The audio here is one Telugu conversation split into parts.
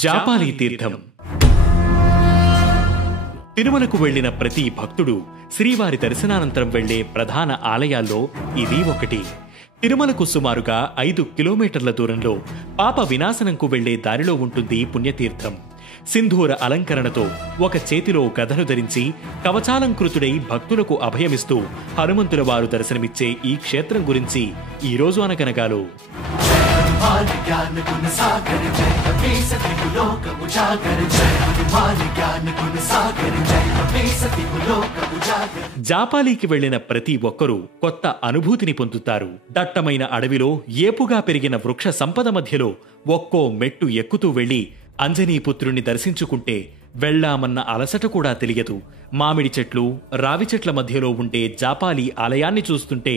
జాపాలి తీర్థం. తిరుమలకు వెళ్లిన ప్రతి భక్తుడు శ్రీవారి దర్శనానంతరం వెళ్లే ప్రధాన ఆలయాల్లో ఇది ఒకటి. తిరుమలకు సుమారుగా 5 కిలోమీటర్ల దూరంలో పాప వినాశనంకు వెళ్లే దారిలో ఉంటుంది పుణ్యతీర్థం. సింధూర అలంకరణతో ఒక చేతిలో గదను ధరించి కవచాలంకృతుడై భక్తులకు అభయమిస్తూ హనుమంతుల వారు దర్శనమిచ్చే ఈ క్షేత్రం గురించి ఈ రోజు అనగనగాలో జాపాలికి వెళ్లిన ప్రతి ఒక్కరూ కొత్త అనుభూతిని పొందుతారు. దట్టమైన అడవిలో ఏపుగా పెరిగిన వృక్ష సంపద మధ్యలో ఒక్కో మెట్టు ఎక్కుతూ వెళ్లి అంజనీపుత్రుణ్ణి దర్శించుకుంటే వెళ్లామన్న అలసట కూడా తెలియదు. మామిడి చెట్లు, రావి చెట్ల మధ్యలో ఉండే జాపాలి ఆలయాన్ని చూస్తుంటే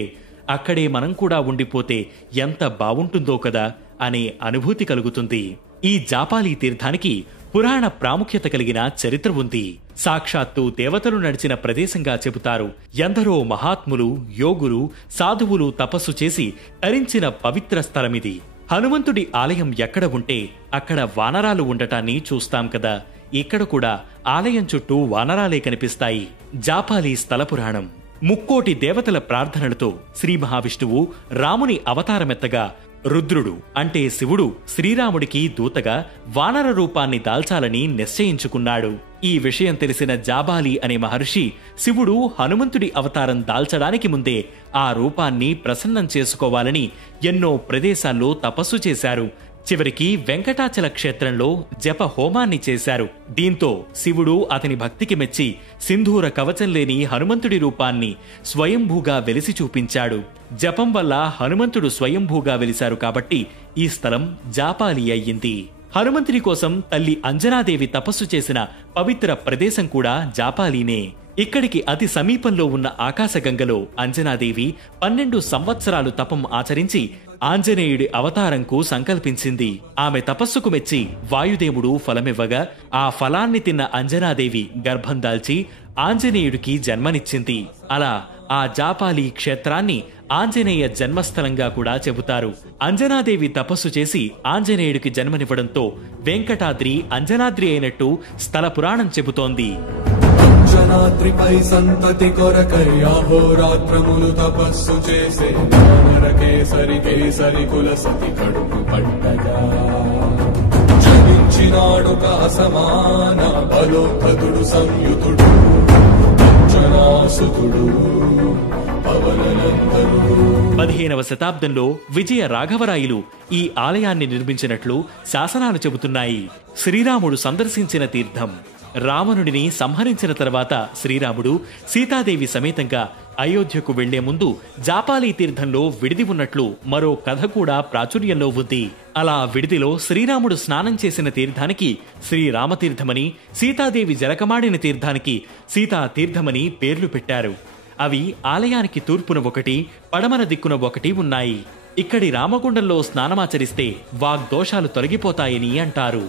అక్కడే మనం కూడా ఉండిపోతే ఎంత బావుంటుందో కదా అనే అనుభూతి కలుగుతుంది. ఈ జాపాలి తీర్థానికి పురాణ ప్రాముఖ్యత కలిగిన చరిత్ర ఉంది. సాక్షాత్తు దేవతలు నడిచిన ప్రదేశంగా చెబుతారు. ఎందరో మహాత్ములు, యోగులు, సాధువులు తపస్సు చేసి తరించిన పవిత్ర స్థలమిది. హనుమంతుడి ఆలయం ఎక్కడ ఉంటే అక్కడ వానరాలు ఉండటాన్ని చూస్తాం కదా. ఇక్కడ కూడా ఆలయం చుట్టూ వానరాలే కనిపిస్తాయి. జాపాలి స్థల పురాణం. 3,000,000 దేవతల ప్రార్థనలతో శ్రీ మహావిష్ణువు రాముని అవతారమెత్తగా రుద్రుడు అంటే శివుడు శ్రీరాముడికి దూతగా వానర రూపాన్ని దాల్చాలని నిశ్చయించుకున్నాడు. ఈ విషయం తెలిసిన జాబాలి అనే మహర్షి శివుడు హనుమంతుడి అవతారం దాల్చడానికి ముందే ఆ రూపాన్ని ప్రసన్నం చేసుకోవాలని ఎన్నో ప్రదేశాల్లో తపస్సు చేశారు. చివరికి వెంకటాచల క్షేత్రంలో జప హోమాన్ని చేశారు. దీంతో శివుడు అతని భక్తికి మెచ్చి సింధూర కవచం లేని హనుమంతుడి రూపాన్ని స్వయంభూగా వెలిసి చూపించాడు. జపం వల్ల హనుమంతుడు స్వయంభూగా వెలిశారు కాబట్టి ఈ స్థలం జాపాలి అయ్యింది. హనుమంతుడి కోసం తల్లి అంజనాదేవి తపస్సు చేసిన పవిత్ర ప్రదేశం కూడా జాపాలీనే. ఇక్కడికి అతి సమీపంలో ఉన్న ఆకాశగంగలో అంజనాదేవి 12 సంవత్సరాలు తపం ఆచరించి ఆంజనేయుడి అవతారంకు సంకల్పించింది. ఆమె తపస్సుకు మెచ్చి వాయుదేవుడు ఫలమివ్వగా ఆ ఫలాన్ని తిన్న అంజనాదేవి గర్భం దాల్చి ఆంజనేయుడికి జన్మనిచ్చింది. అలా ఆ జాపాలి క్షేత్రాన్ని ఆంజనేయ జన్మస్థలంగా కూడా చెబుతారు. అంజనాదేవి తపస్సు చేసి ఆంజనేయుడికి జన్మనివ్వడంతో వెంకటాద్రి అంజనాద్రి అయినట్టు స్థల పురాణం చెబుతోంది. అంజనాద్రిపై సంతతి కొరకై అహోరాత్రములు తపస్సు చేసే కేసరి కేసరి కుల సతి కడుపు పట్టగా జనించినాడు అసమాన బలోధతుడు సంయుతుడు అంజనాసుతుడు. 15వ శతాబ్దంలో విజయ రాఘవరాయలు ఈ ఆలయాన్ని నిర్మించినట్లు శాసనాలు చెబుతున్నాయి. శ్రీరాముడు సందర్శించిన తీర్థం. రావణుడిని సంహరించిన తర్వాత శ్రీరాముడు సీతాదేవి సమేతంగా అయోధ్యకు వెళ్లే ముందు జాపాలి తీర్థంలో విడిది ఉన్నట్లు మరో కథ కూడా ప్రాచుర్యంలో ఉంది. అలా విడిదిలో శ్రీరాముడు స్నానం చేసిన తీర్థానికి శ్రీరామతీర్థమని, సీతాదేవి జలకమాడిన తీర్థానికి సీతా తీర్థమని పేర్లు పెట్టారు. అవి ఆలయానికి తూర్పున ఒకటి, పడమర దిక్కున ఒకటి ఉన్నాయి. ఇక్కడి రామగుండంలో స్నానమాచరిస్తే వాగ్దోషాలు తొలగిపోతాయని అంటారు.